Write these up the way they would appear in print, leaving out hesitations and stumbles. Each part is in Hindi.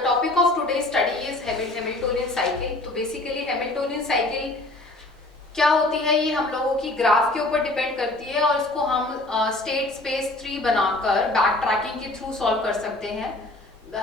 the topic of today's study is Hamiltonian cycle. तो basically Hamiltonian cycle क्या होती है, ये हम लोगों की ग्राफ के ऊपर डिपेंड करती है और इसको हम स्टेट स्पेस ट्री बनाकर बैक ट्रैकिंग के थ्रू सॉल्व कर सकते हैं।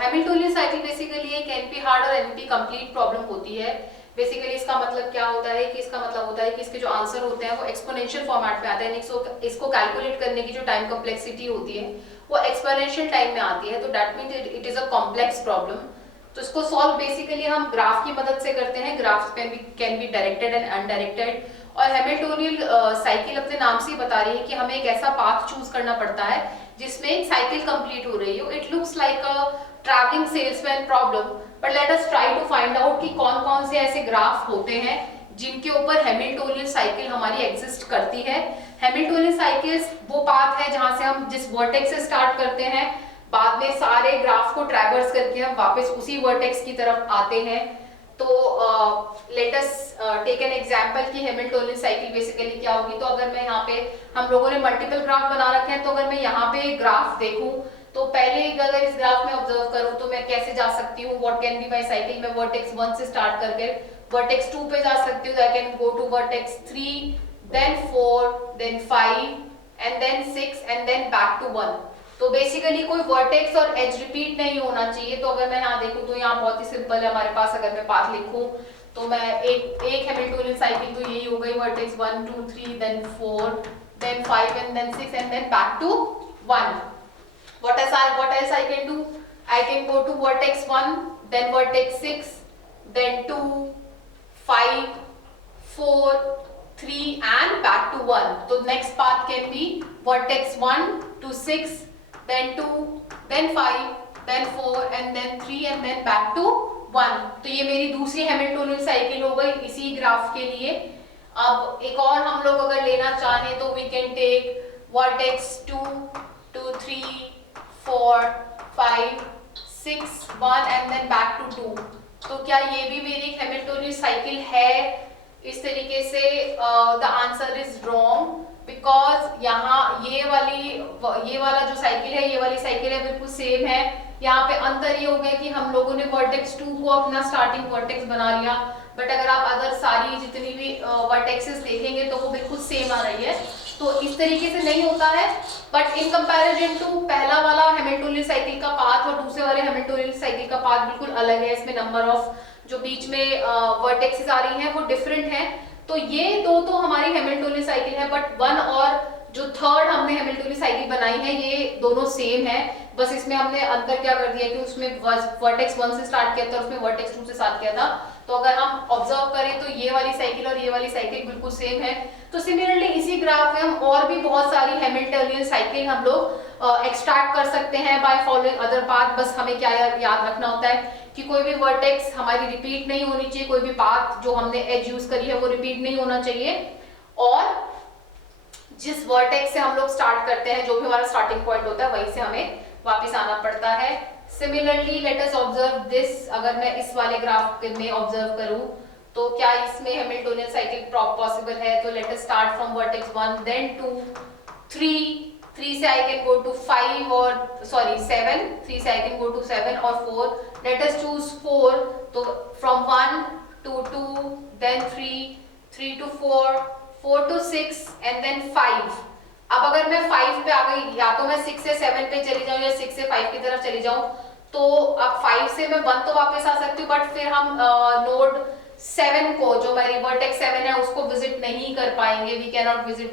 हैमिल्टोनियन साइकिल बेसिकली एक एनपी हार्ड और एनपी कंप्लीट प्रॉब्लम होती है। बेसिकली इसका मतलब क्या होता है कि इसका मतलब होता है कि इसके जो आंसर होते हैं वो एक्सपोनेंशियल फॉर्मेट में आते हैं। इसको कैलकुलेट करने की जो टाइम कॉम्प्लेक्सिटी होती है वो एक्सपोनेंशियल टाइम में आती है, तो that means it is a complex problem. तो इसको सॉल्व बेसिकली हम ग्राफ की मदद से करते हैं। Graph can be directed and undirected. और हैमिल्टोनियन साइकिल अपने नाम से ही बता रही है कि हमें एक ऐसा पाथ चूज करना पड़ता है जिसमें एक साइकिल कंप्लीट हो रही हो। It looks like a travelling salesman problem, but let us try to find out कि कौन कौन से ऐसे ग्राफ होते हैं जिनके ऊपर हैमिल्टोनियन साइकिल हमारी एग्जिस्ट करती है। हैमिल्टोनियन साइकिल्स वो पाथ है जहां से हम जिस वर्टेक्स से स्टार्ट करते हैं, बाद में सारे ग्राफ को ट्रैवर्स करके हम वापस उसी वर्टेक्स की तरफ आते हैं। तो let us take an example कि हैमिल्टोनियन साइकिल बेसिकली क्या होगी। तो अगर मैं यहाँ पे, हम लोगों ने मल्टीपल ग्राफ बना रखे हैं, तो अगर मैं यहाँ पे ग्राफ देखूं तो पहले अगर इस ग्राफ में ऑब्जर्व करूं तो मैं कैसे जा सकती हूँ, what can be my cycle. मैं वर्टेक्स 1 से स्टार्ट करके वर्टेक्स 2 पे जा सकती हूँ। I can go to vertex 3, then 4, then 5 and then 6 and then back to 1। तो बेसिकली कोई वर्टेक्स और एज रिपीट नहीं होना चाहिए। तो अगर मैं यहाँ देखूं तो यहाँ बहुत ही सिंपल है हमारे पास। अगर मैं पाथ लिखूं तो मैं एक हैमिल्टोनियन साइकिल तो यही हो गई, vertex 1 2 3 then 4 then 5 and then 6 and then back to 1। what else I can do? I can go to vertex 1, then vertex 6, then 2, 5, 4, 3 and back to 1. So next path can be vertex 1 to 6, then 2, then 5, then 4 and then 3 and then back to 1. तो ये मेरी दूसरी हैमिल्टोनियन साइकिल हो गई इसी ग्राफ के लिए। अब एक और हम लोग अगर लेना चाहें तो we can take vertex 2 to 3 4 5 6 1 and then back to 2। तो क्या ये भी मेरी हैमिल्टोनियन साइकिल है? इस तरीके से the answer is wrong, because यहाँ ये वाला जो साइकिल है, ये वाली साइकिल है बिल्कुल सेम है। यहाँ पे अंतर ये हो गया कि हम लोगों ने वर्टेक्स 2 को अपना स्टार्टिंग वर्टेक्स बना लिया, बट अगर आप अगर सारी जितनी भी वर्टेक्सेस देखेंगे तो वो बिल्कुल सेम आ रही है। तो इस तरीके से नहीं होता है। बट इन कंपैरिजन टू पहला वाला हैमिल्टोनियन साइकिल का पाथ और दूसरे वाले हैमिल्टोनियन साइकिल का पाथ बिल्कुल अलग है। इसमें नंबर ऑफ जो बीच में वर्टेक्सेस आ रही हैं वो डिफरेंट है। तो ये दो तो हमारी हैमिल्टोनियन साइकिल है, बट वन और जो थर्ड हमने हैमिल्टोनियन साइकिल बनाई है ये दोनों सेम है। बस इसमें हमने अंतर क्या कर दिया कि उसमें वर्टेक्स 1 से स्टार्ट किया था और उसमें वर्टेक्स 2 से स्टार्ट किया था। तो अगर हम ऑब्जर्व करें तो ये वाली साइकिल और ये वाली साइकिल बिल्कुल सेम है। तो सिमिलरली इसी ग्राफ में हम और भी बहुत सारी हैमिल्टोनियन साइकिल हम लोग एक्सट्रैक्ट कर सकते हैं बाय फॉलोइंग अदर पाथ। बस हमें क्या याद रखना होता है कि कोई भी वर्टेक्स हमारी रिपीट नहीं होनी चाहिए, कोई भी पाथ जो हमने एज यूज करी है वो रिपीट नहीं होना चाहिए, और जिस वर्टेक्स से हम लोग स्टार्ट करते हैं, जो भी हमारा स्टार्टिंग पॉइंट होता है, वहीं से हमें वापस आना पड़ता है। Similarly let us observe this. अगर मैं इस वाले ग्राफ में ऑब्जर्व करूं तो क्या इसमें हैमिल्टोनियन साइकिल पॉसिबल है? तो let us start from vertex 1 then 2 3 से आई कैन गो टू 5 और सॉरी 7, 3 से आई कैन गो टू 7 और 4। Let us choose 4। तो from 1 to 2 then 3 to 4 to 6 and then 5। अब अगर मैं 5 पे आ गई, या तो मैं 6 से 7 पे चली जाऊं या 6 से 5 की तरफ चली जाऊं, तो अब 5 से मैं 1 तो वापस आ सकती हूँ, बट फिर हम नोड 7 को, जो मेरी वर्टेक्स 7 है, उसको विजिट नहीं कर पाएंगे। We can not visit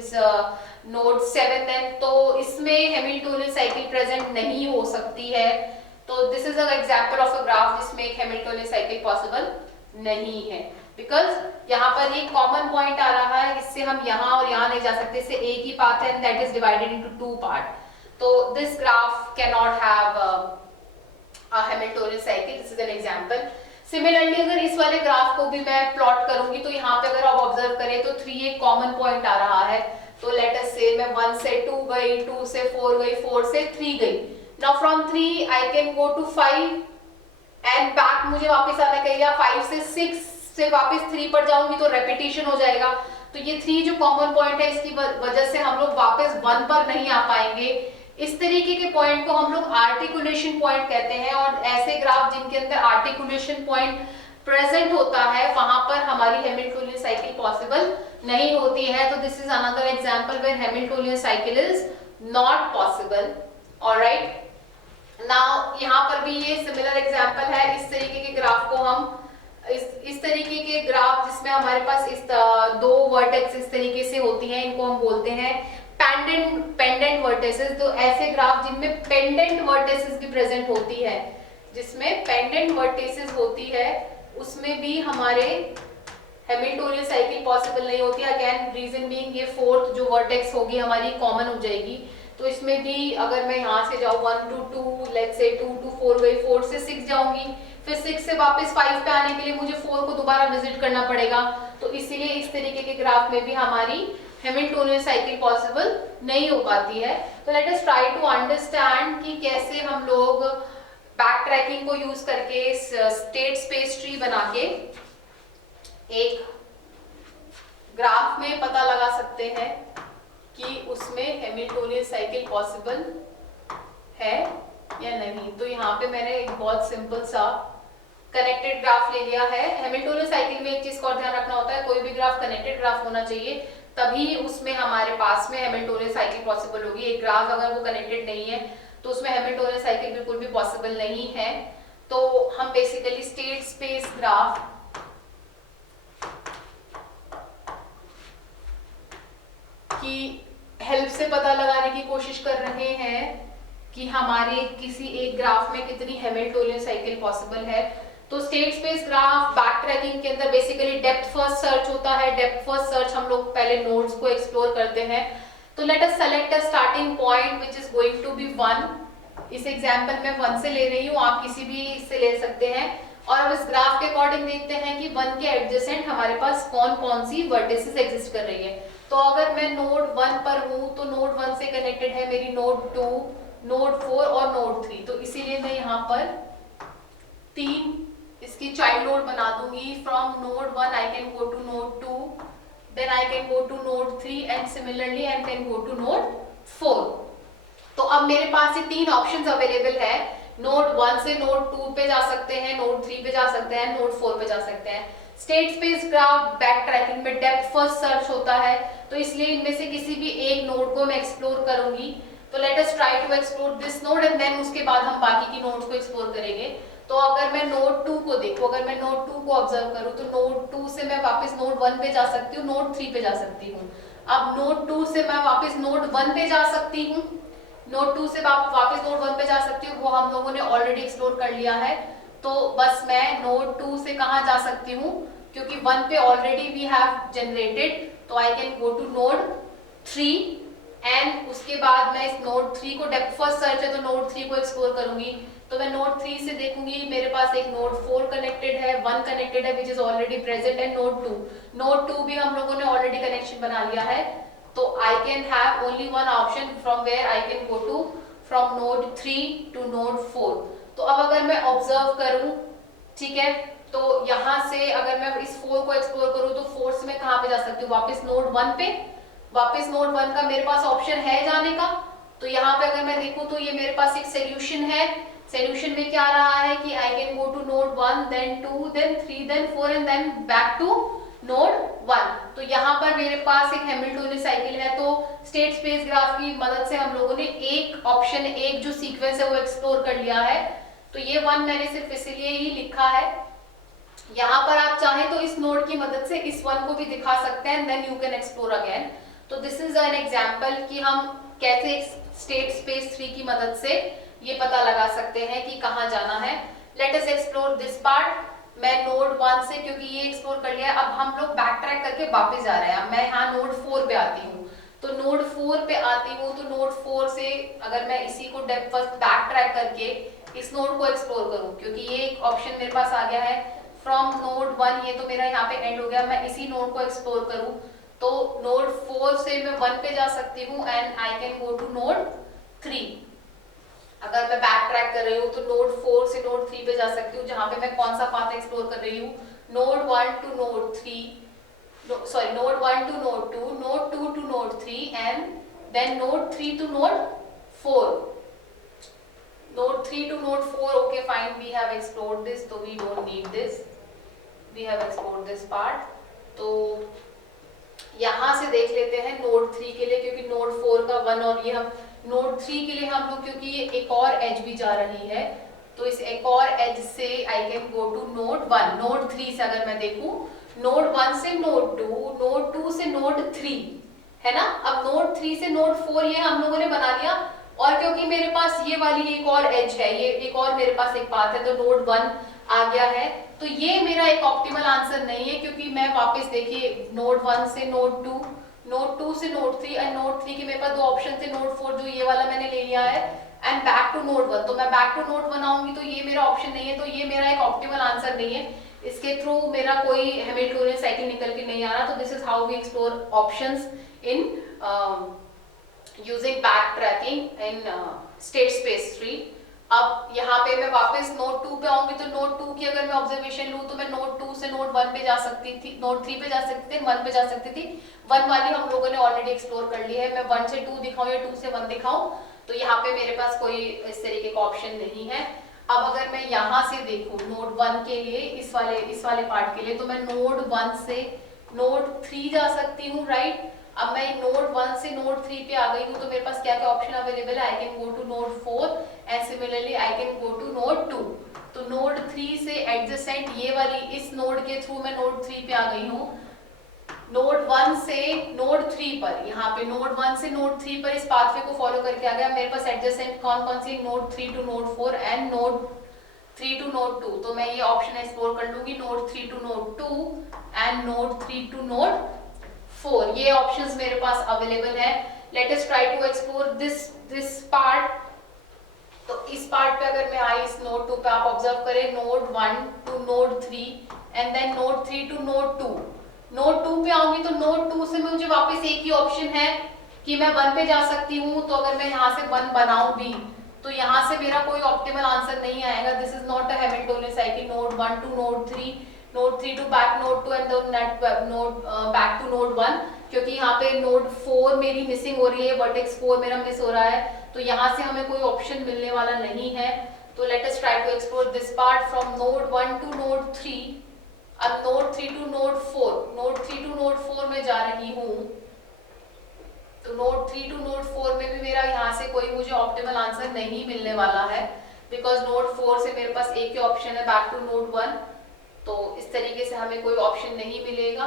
node 7 then. तो इसमें हैमिल्टोनियन साइकिल प्रेजेंट नहीं हो सकती है। तो this is an example of a graph जिसमें एक हैमिल्टोनियन साइकिल पॉसिबल नहीं है, बिकॉज यहाँ पर एक कॉमन पॉइंट आ रहा है, इससे हम यहाँ और यहाँ नहीं जा सकते, इससे एक ही पाथ है, that is divided into 2 part. तो this graph can not have a Hamiltonian cycle. This is an example. Similarly अगर इस वाले ग्राफ को भी मैं प्लॉट करूंगी तो यहाँ पे अगर आप ऑब्जर्व करें तो 3 एक कॉमन पॉइंट आ रहा है। तो लेट अस से मैं 1 से 2 गई, 2 से 4 गई, 4 से 3 गई। Now from 3 I can go to 5 and back मुझे वापस आना कहेगा। 5 से 6 से वापस 3 पर जाऊंगी तो रेपिटेशन हो जाएगा। तो ये 3 जो कॉमन पॉइंट है, इसकी वजह से हम लोग वापस 1 पर नहीं आ पाएंगे। इस तरीके के पॉइंट को हम लोग आर्टिकुलेशन पॉइंट कहते हैं, और ऐसे ग्राफ जिनके अंदर आर्टिकुलेशन पॉइंट प्रेजेंट होता है वहां पर हमारी हैमिल्टोनियन साइकिल पॉसिबल नहीं होती है। तो this is another example where Hamiltonian cycle is not possible. Alright, now यहाँ पर भी ये सिमिलर एग्जांपल है। इस तरीके के ग्राफ को हम इस तरीके के ग्राफ जिसमें हमारे पास इस दो वर्टेक्स इस तरीके से होती हैं, इनको हम बोलते हैं पेंडेंट वर्टिसेस। तो ऐसे ग्राफ जिनमें पेंडेंट वर्टिसेस भी प्रेजेंट होती है, जिसमें पेंडेंट वर्टिसेस होती है, उसमें भी हमारे हैमिल्टोनियन साइकिल पॉसिबल नहीं होती। अगेन रीजन बीइंग ये फोर्थ जो वर्टेक्स होगी हमारी कॉमन हो जाएगी। तो इसमें भी अगर मैं यहाँ से जाऊँ 1 to 2, लेट्स से 2 to 4 गई, 4 से 6 जाऊंगी, फिर 6 से वापस 5 पे आने के लिए मुझे 4 को दोबारा विजिट करना पड़ेगा। तो इसीलिए इस तरीके के ग्राफ में भी हमारी हैमिल्टोनियन साइकिल पॉसिबल नहीं हो पाती है। तो let us try to understand कि कैसे हम लोग बैक ट्रैकिंग को यूज करके स्टेट स्पेस ट्री बना के एक ग्राफ में पता लगा सकते हैं कि उसमें हैमिल्टोनियन साइकिल पॉसिबल है या नहीं। तो यहाँ पे मैंने एक बहुत सिंपल सा कनेक्टेड ग्राफ ले लिया है। हैमिल्टोनियन साइकिल में एक चीज का और ध्यान रखना होता है, कोई भी ग्राफ कनेक्टेड ग्राफ होना चाहिए, तभी उसमें हमारे पास में हैमिल्टोनियन साइकिल पॉसिबल होगी। एक ग्राफ अगर वो कनेक्टेड नहीं है तो उसमें हैमिल्टोनियन साइकिल बिल्कुल भी पॉसिबल नहीं है। तो हम बेसिकली स्टेट स्पेस ग्राफ की हेल्प से पता लगाने की कोशिश कर रहे हैं कि हमारे किसी एक ग्राफ में कितनी हैमिल्टोनियन साइकिल पॉसिबल है। तो state space graph back tracking के अंदर बेसिकली डेप्थ फर्स्ट सर्च होता है। डेप्थ फर्स्ट सर्च हम लोग पहले नोड्स को एक्सप्लोर करते हैं। तो let us select a starting point which is going to be 1। इस एग्जांपल में 1 से ले रही हूँ, आप किसी भी से ले सकते हैं। और अब इस ग्राफ के अकॉर्डिंग देखते हैं कि 1 के एडजेसेंट हमारे पास कौन कौन सी वर्टिसेस एग्जिस्ट कर रही है। तो अगर मैं नोड 1 पर हूँ तो नोड 1 से कनेक्टेड है मेरी नोड 2, नोड 4 और नोड 3। तो इसीलिए मैं यहाँ पर 3 इसकी चाइल्ड नोड बना दूंगी। From node 1 I can go to node 2, then I can go to node 3 and similarly I can go to node 4। तो अब मेरे पास ये 3 ऑप्शंस अवेलेबल है। नोड 1 से नोड 2 पे जा सकते हैं, नोड 3 पे जा सकते हैं, नोड 4 पे जा सकते हैं। State space graph back tracking में डेप्थ फर्स्ट सर्च होता है, तो इसलिए इनमें से किसी भी एक नोड को मैं एक्सप्लोर करूंगी। तो let us try to explore this node and then उसके बाद हम बाकी की नोड्स को एक्सप्लोर करेंगे। तो अगर मैं नोड 2 को देखूं, अगर मैं नोड 2 को ऑब्जर्व करूं, तो नोड 2 से मैं वापस नोड 1 पे जा सकती हूँ, नोड 3 पे जा सकती हूँ। अब नोड 2 से मैं वापस नोड 1 पे जा सकती हूँ, नोड 2 से वापस नोड 1 पे जा सकती हूँ, वो हम लोगों ने ऑलरेडी एक्सप्लोर कर लिया है। तो बस मैं नोड 2 से कहाँ जा सकती हूँ, क्योंकि 1 पे ऑलरेडी वी हैव जनरेटेड, तो I can go to node 3 and उसके बाद मैं इस नोड 3 को डेप्थ फर्स्ट सर्च है तो नोड 3 को एक्सप्लोर करूंगी। तो मैं नोड 3 से देखूंगी, मेरे पास एक नोड 4 कनेक्टेड है, 1 कनेक्टेड है which is already present, and node 2 भी हम लोगों ने ऑलरेडी कनेक्शन बना लिया है। तो I can have only one option from where I can go to from node 3 to node 4। तो अब अगर मैं ऑब्जर्व करूं, ठीक है, तो यहाँ से अगर मैं इस 4 को एक्सप्लोर करूं तो 4 से मैं कहाँ पे जा सकती हूँ, वापस नोड 1 पे। वापस नोड 1 का मेरे पास ऑप्शन है जाने का। तो यहाँ पे अगर मैं देखूं तो ये मेरे पास एक सोल्यूशन है। सोल्यूशन में क्या रहा है कि I can go to node 1 then 2 then 3 then 4 and then back to node 1। तो यहाँ पर मेरे पास एक हैमिल्टोनियन साइकिल है। तो स्टेट स्पेस ग्राफ की मदद से हम लोगों ने एक ऑप्शन, एक जो सीक्वेंस है वो एक्सप्लोर कर लिया है। तो ये 1 मैंने सिर्फ इसलिए ही लिखा है। यहाँ पर आप चाहें तो इस नोड की मदद से इस 1 को भी दिखा सकते हैं, then you can explore again. तो दिस इज एन एग्जाम्पल कि हम कैसे स्टेट स्पेस 3 की मदद से ये पता लगा सकते हैं कि कहाँ जाना है। Let us explore this part. मैं नोड 1 से, क्योंकि ये एक्सप्लोर कर लिया, अब हम लोग बैक ट्रैक करके वापस जा रहे हैं। मैं यहाँ नोड 4 पे आती हूँ, तो नोड 4 पे आती हूँ, तो नोड 4 से अगर मैं इसी को डेप्थ फर्स्ट बैक ट्रैक करके इस नोड को एक्सप्लोर करूँ, क्योंकि ये एक ऑप्शन मेरे पास आ गया है फ्रॉम नोड 1, ये तो मेरा यहाँ पे एंड हो गया। मैं इसी नोड को एक्सप्लोर करूँ तो नोड 4 से मैं 1 पे जा सकती हूँ and I can go to node 3। अगर मैं बैक ट्रैक कर रही हूँ तो नोड 4 से नोड 3 पे जा सकती हूँ, जहाँ पे मैं कौन सा पाथ एक्सप्लोर कर रही हूँ, node 1 to node 3, sorry node 1 to node 2, node 2 to node 3 and then node 3 to node 4. Node 3 to node 4, okay fine, we have explored this, so we don't need this. We have explored this part. तो यहाँ से देख लेते हैं नोड 3 के लिए, क्योंकि नोड 4 का 1 और ये हम नोड 3 के लिए हम लोग, क्योंकि ये एक और एज भी जा रही है, तो इस एक और एज से I can go to node 1. Node 3 से अगर मैं देखूं, नोड 1 से नोड 2, नोड 2 से नोड 3, है ना. अब नोड 3 से नोड 4 ये हम लोगों ने बना लिया, और क्योंकि मेरे पास ये वाली एक और एज है, ये एक और मेरे पास एक पाथ है, तो नोड 1 आ गया है. तो ये मेरा एक ऑप्टिमल आंसर नहीं है, क्योंकि मैं वापस देखिए नोड 1 से नोड 2, नोड 2 से नोड 3, एंड नोड 3 के मेरे पास दो ऑप्शन थे, नोड 4 जो ये वाला मैंने ले लिया है, एंड बैक टू नोड 1. तो मैं बैक टू नोड 1 आऊंगी, तो ये मेरा ऑप्शन नहीं है, तो ये मेरा एक ऑप्टिमल आंसर नहीं है. इसके थ्रू मेरा कोई हैमिल्टोनियन साइकिल निकल के नहीं आ रहा. तो this is how we explore options in using backtracking in state space tree. अब यहाँ पे मैं वापस नोड 2 पे आऊंगी, तो नोड 2 की अगर मैं ऑब्जर्वेशन लूँ, तो मैं नोड 2 से नोड 1 पे जा सकती थी, नोड 3 पे जा सकती थी, 1 पे जा सकती थी. 1 वाली हम लोगों ने ऑलरेडी एक्सप्लोर कर ली है. मैं 1 से 2 दिखाऊं या 2 से 1 दिखाऊं, तो यहाँ पे मेरे पास कोई इस तरीके का ऑप्शन नहीं है. अब अगर मैं यहाँ से देखूं नोड 1 के लिए, इस वाले पार्ट के लिए, तो मैं नोड 1 से नोड 3 जा सकती हूँ, राइट. अब मैं नोड 1 से नोड 3 पे आ गई हूँ, तो मेरे पास क्या क्या ऑप्शन अवेलेबल है. I can go to node 4 and similarly I can go to node 2. तो नोड 3 से एडजेसेंट ये वाली इस नोड के थ्रू मैं नोड 3 पे आ गई हूँ. नोड 1 से नोड 3 पर, यहाँ पे नोड 1 से नोड 3 पर इस पाथवे को फॉलो करके आ गया. मेरे पास एडजेसेंट कौन कौन सी, node 3 to node 4 and node 3 to node 2. तो मैं ये ऑप्शन एक्सप्लोर कर लूंगी, node 3 to node 2 and node 3 to node 4. ये ऑप्शंस मेरे पास अवेलेबल है. Let us try to explore this part. तो इस पार्ट पे अगर मैं आई, इस नोड 2 पे आप ऑब्जर्व करें, node 1 to node 3 and then node 3 to node 2. Node 2 पे आऊंगी, तो नोड 2 से मुझे वापस एक ही ऑप्शन है कि मैं 1 पे जा सकती हूँ. तो अगर मैं यहाँ से 1 बनाऊं भी, तो यहाँ से मेरा कोई ऑप्टिमल आंसर नहीं आएगा. This is not a Hamiltonian cycle. Node 1 to node 3, node 3 to back node 2 and node back to node 1, क्योंकि यहाँ पे नोड 4 मेरी मिसिंग हो रही है, वर्टेक्स 4 मेरा मिस हो रहा है. तो यहाँ से हमें कोई ऑप्शन मिलने वाला नहीं है. तो let us try to explore this part from node 1 to node 3. अब node 3 to node 4, node 3 to node 4 में जा रही हूँ. तो नोड 3 टू नोड 4 में भी मेरा यहाँ से कोई मुझे ऑप्टिमल आंसर नहीं मिलने वाला है, बिकॉज नोड 4 से मेरे पास एक ही ऑप्शन है, बैक टू नोड 1. तो इस तरीके से हमें कोई ऑप्शन नहीं मिलेगा.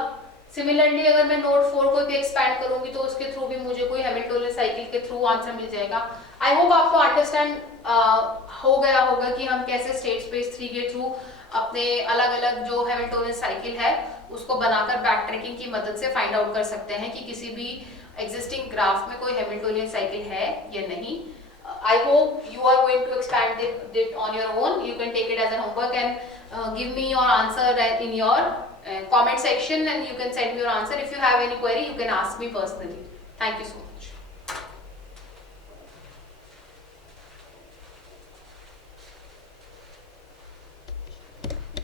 सिमिलरली अगर मैं नोड 4 को भी एक्सपैंड करूंगी, तो उसके थ्रू भी मुझे कोई हैमिल्टोनियन साइकिल के थ्रू आंसर मिल जाएगा. आई होप आपको अंडरस्टैंड हो गया होगा कि हम कैसे स्टेट स्पेस 3 के थ्रू अपने अलग अलग जो हैमिल्टोनियन साइकिल है उसको बनाकर बैक ट्रैकिंग की मदद से फाइंड आउट कर सकते हैं कि किसी भी एग्जिस्टिंग ग्राफ में कोई हैमिल्टोनियन साइकिल है या नहीं. I hope you are going to expand it on your own. You can take it as a homework and give me your answer in your comment section, and you can send me your answer. If you have any query, you can ask me personally. Thank you so much.